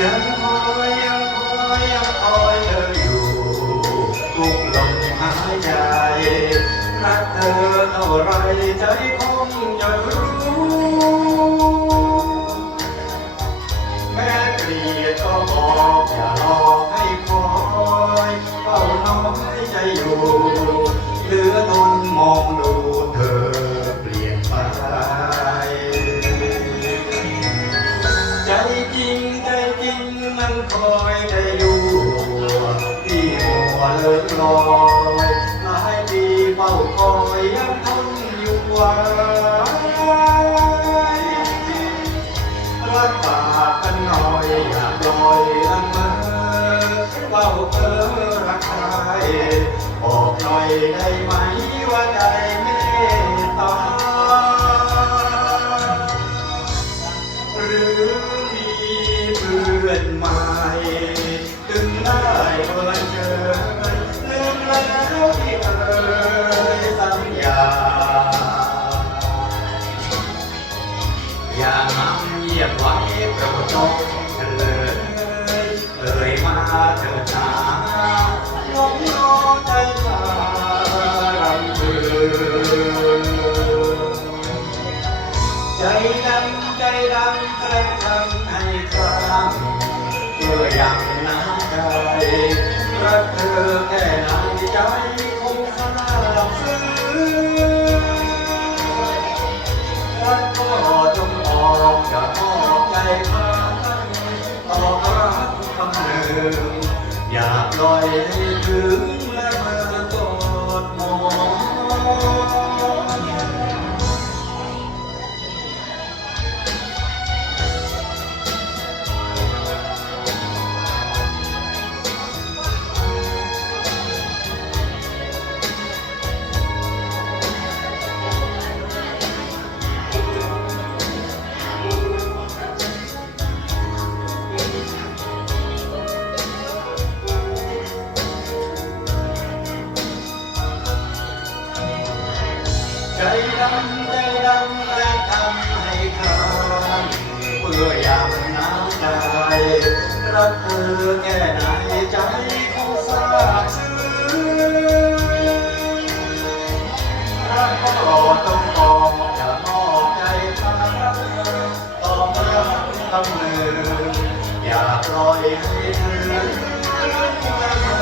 ยังคอยยังคอยยังคอยเธอยู่ ทุกลมหายใจ รักเธอเท่าไรใจคงจะรู้ นั้นคอยได้อยู่ที่หัวเลิกลอยหลายปีเฝ้าคอยยังทนอยู่ไว้รักปากกันหน่อยอย่าปล่อยละเมอเฝ้าเพ้อรักใครบอกหน่อยได้ไหมว่าใจ ใหม่ถึงได้เปิดเจอลืมแล้วที่เอ่ยสัญญา อย่านำเยียบไว้โปรดจงเฉลยเอ่ยมาเถิดนาลงรอใจมารำเบือใจดำใจดำแกล้งทำให้ครั้ง อย่างน้ำใจรักเธอแค่ไหนใจคงสลายซึ้งรักก็จงออกจากออกใจพันต่อรักคำหนึ่งอย่าปล่อยให้ถึงและเมื่อกดมอง ออย่างน้ำใจรักเธอแค่ไหนใจคงสาบซึ้งรักก็รอต้องรออย่ามอกใจพักรักเธอต้องรักต้องลืมอย่าปล่อยให้เธอลื